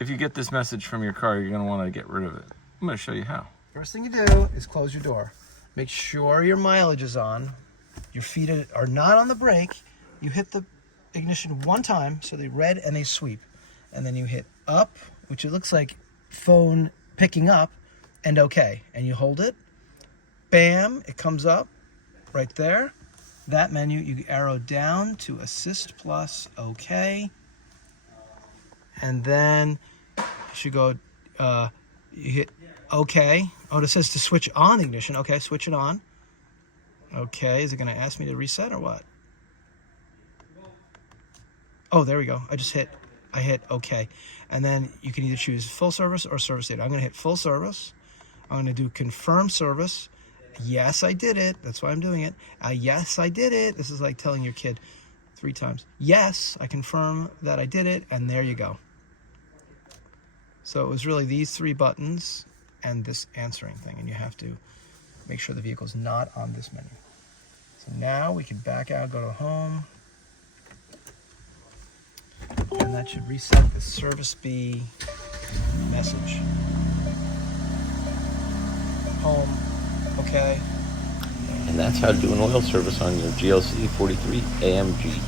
if you get this message from your car, you're going to want to get rid of it. I'm going to show you how. First thing you do is close your door. Make sure your mileage is on. Your feet are not on the brake. You hit the ignition one time, so they red and they sweep. And then you hit up, which it looks like phone picking up, and okay. And you hold it. Bam, it comes up right there. That menu, you arrow down to assist plus okay. And then you should go, you hit okay. Oh, it says to switch on the ignition. Okay, switch it on. Okay, is it going to ask me to reset or what? Oh, there we go. I hit okay. And then you can either choose full service or service data. I'm going to hit full service. I'm going to do confirm service. Yes, I did it. That's why I'm doing it. Yes, I did it. This is like telling your kid 3 times. Yes, I confirm that I did it. And there you go. So it was really these 3 buttons and this answering thing. And you have to make sure the vehicle's not on this menu. So now we can back out, go to home. And that should reset the service B message. Home. Okay. And that's how to do an oil service on your GLC 43 AMG.